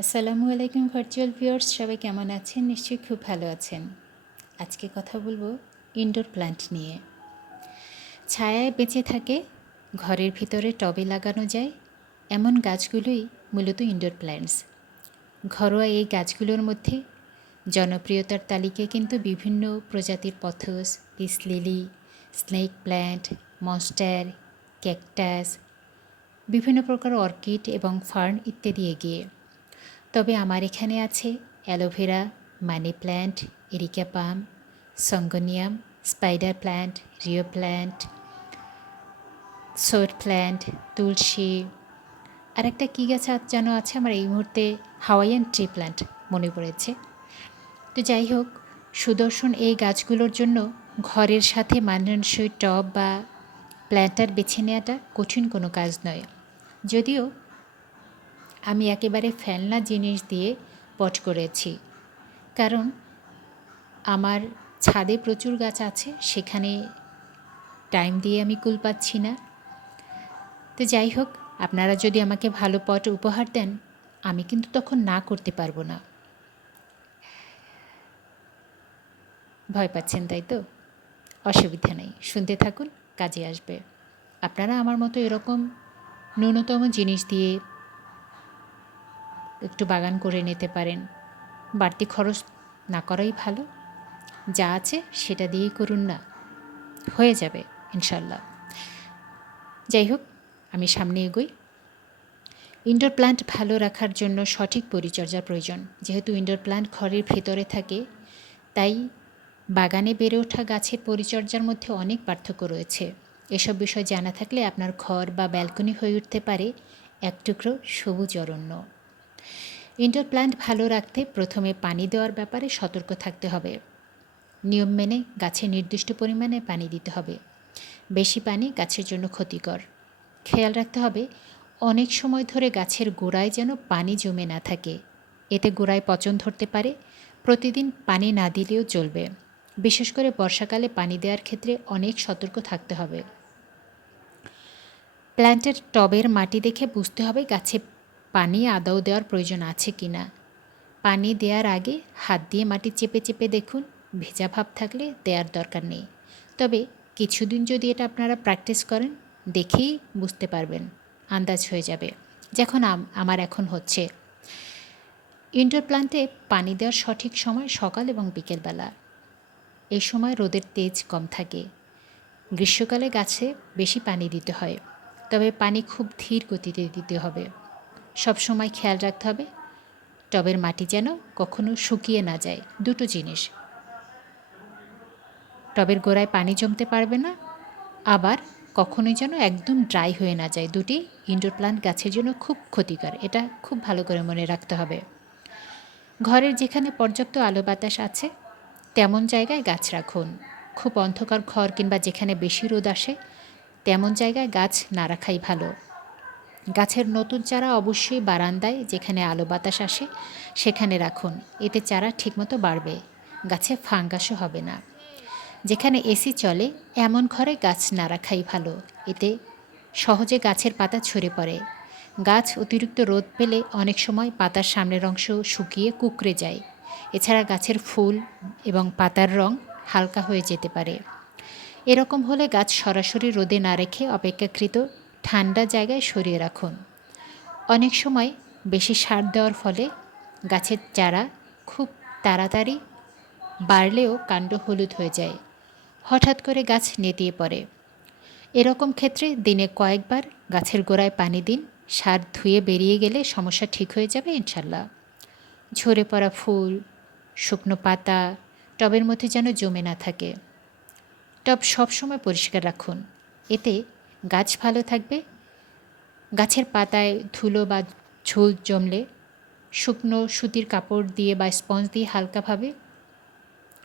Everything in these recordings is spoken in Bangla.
আসসালামু আলাইকুম ভার্চুয়াল ভিউয়ার্স সবাই কেমন আছেন? নিশ্চয়ই খুব ভালো আছেন। আজকে কথা বলব ইনডোর প্ল্যান্ট নিয়ে। ছায়ায় বেঁচে থাকে, ঘরের ভিতরে টবে লাগানো যায়, এমন গাছগুলোই মূলত ইনডোর প্ল্যান্টস ঘরোয়া এই গাছগুলোর মধ্যে জনপ্রিয়তার তালিকায় কিন্তু বিভিন্ন প্রজাতির pothos, peace lily snake plant monstera cactus বিভিন্ন প্রকার অর্কিড এবং ফার্ন ইত্যাদি এগিয়ে। তবে আমার এখানে আছে aloe vera, money plant, areca palm, syngonium, spider plant, rhoeo plant, সোট প্ল্যান্ট, তুলসী। আর একটা কী গাছ যেন আছে আমার এই মুহূর্তে হাওয়াইয়ান ট্রি প্ল্যান্ট মনে পড়েছে। তো যাই হোক, সুদর্শন এই গাছগুলোর জন্য ঘরের সাথে মানানসই টব বা প্ল্যান্টার বেছে নেওয়াটা কঠিন কোনো কাজ নয়। যদিও আমি একেবারে ফেলনা জিনিস দিয়ে পট করেছি। কারণ আমার ছাদে প্রচুর গাছ আছে, সেখানে টাইম দিয়ে আমি কুল পাচ্ছি না। তো যাই হোক, আপনারা যদি আমাকে ভালো পট উপহার দেন, আমি কিন্তু তখন না করতে পারব না। ভয় পাচ্ছেন তাই তো? অসুবিধা নেই, শুনতে থাকুন, কাজে আসবে। আপনারা আমার মতো এরকম ন্যূনতম জিনিস দিয়ে একটু বাগান করে নিতে পারেন। বাড়তি খরচ না করাই ভালো। যা আছে সেটা দিয়েই করুন না। হয়ে যাবে ইনশাল্লাহ যাই হোক, আমি সামনে এগোই। ইনডোর প্ল্যান্ট ভালো রাখার জন্য সঠিক পরিচর্যার প্রয়োজন। যেহেতু ইনডোর প্ল্যান্ট ঘরের ভেতরে থাকে, তাই বাগানে বেড়ে ওঠা গাছের পরিচর্যার মধ্যে অনেক পার্থক্য রয়েছে। এসব বিষয় জানা থাকলে আপনার ঘর বা ব্যালকনি হয়ে উঠতে পারে। এক টুকরো সবুজ অরণ্য। ইনডোর প্ল্যান্ট ভালো রাখতে প্রথমে পানি দেওয়ার ব্যাপারে সতর্ক থাকতে হবে। নিয়ম মেনে গাছে নির্দিষ্ট পরিমাণে পানি দিতে হবে। বেশি পানি গাছের জন্য ক্ষতিকর। খেয়াল রাখতে হবে, অনেক সময় ধরে গাছের গোড়ায় যেন পানি জমে না থাকে। এতে গোড়ায় পচন ধরতে পারে, প্রতিদিন পানি না দিলেও চলবে। বিশেষ করে বর্ষাকালে পানি দেওয়ার ক্ষেত্রে অনেক সতর্ক থাকতে হবে। প্ল্যান্টের টবের মাটি দেখে বুঝতে হবে গাছে পানি আদৌ দেওয়ার প্রয়োজন আছে কি না? পানি দেওয়ার আগে হাত দিয়ে মাটি চেপে চেপে দেখুন, ভেজা ভাব থাকলে দেওয়ার দরকার নেই। তবে কিছুদিন যদি এটা আপনারা প্র্যাকটিস করেন, দেখেই বুঝতে পারবেন, আন্দাজ হয়ে যাবে, যখন আমার এখন হচ্ছে। ইনডোর প্লান্টে পানি দেওয়ার সঠিক সময় সকাল এবং বিকেলবেলা। এই সময় রোদের তেজ কম থাকে। গ্রীষ্মকালে গাছে বেশি পানি দিতে হয়, তবে পানি খুব ধীর গতিতে দিতে হবে। সব সময় খেয়াল রাখতে হবে। টবের মাটি যেন কখনো শুকিয়ে না যায়। দুটো জিনিস। টবের গোড়ায় পানি জমতে পারবে না। আবার কখনোই যেন একদম ড্রাই হয়ে না যায়। দুটি ইনডোর প্লান্ট গাছের জন্য খুব ক্ষতিকর। এটা খুব ভালো করে মনে রাখতে হবে। ঘরের যেখানে পর্যাপ্ত আলো বাতাস আছে, তেমন জায়গায় গাছ রাখুন। খুব অন্ধকার ঘর কিংবা যেখানে বেশি রোদ আসে, তেমন জায়গায় গাছ না রাখাই ভালো। গাছের নতুন চারা অবশ্যই বারান্দায় যেখানে আলো বাতাস আসে, সেখানে রাখুন। এতে চারা ঠিকমতো বাড়বে। গাছে ফাঙ্গাসও হবে না। যেখানে এসি চলে, এমন ঘরে গাছ না রাখাই ভালো। এতে সহজে গাছের পাতা ছড়ে পড়ে। গাছ অতিরিক্ত রোদ পেলে অনেক সময় পাতার সামনের অংশ শুকিয়ে কুকড়ে যায়। এছাড়া গাছের ফুল এবং পাতার রং হালকা হয়ে যেতে পারে। এরকম হলে গাছ সরাসরি রোদে না রেখে অপেক্ষাকৃত ঠান্ডা জায়গায় সরিয়ে রাখুন। অনেক সময় বেশি সার দেওয়ার ফলে গাছের চারা খুব তাড়াতাড়ি বাড়লেও কাণ্ড হলুদ হয়ে যায়। হঠাৎ করে গাছ নেতিয়ে পড়ে। এরকম ক্ষেত্রে দিনে কয়েকবার গাছের গোড়ায় পানি দিন, সার ধুয়ে বেরিয়ে গেলে সমস্যা ঠিক হয়ে যাবে ইনশাল্লাহ। ঝরে পড়া ফুল, শুকনো পাতা, টবের মধ্যে যেন জমে না থাকে। টব সবসময় পরিষ্কার রাখুন। এতে গাছ ভালো থাকবে? গাছের পাতায় ধুলো বা ঝোল জমলে শুকনো সুতির কাপড় দিয়ে বা স্পঞ্জ দিয়ে হালকাভাবে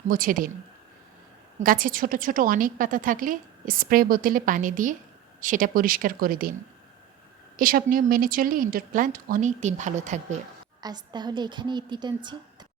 মুছে দিন। গাছে ছোট ছোট অনেক পাতা থাকলে স্প্রে বোতলে পানি দিয়ে সেটা পরিষ্কার করে দিন। এসব নিয়ম মেনে চললে ইনডোর প্লান্ট অনেক দিন ভালো থাকবে। আজ তাহলে এখানে ইতি টানছি।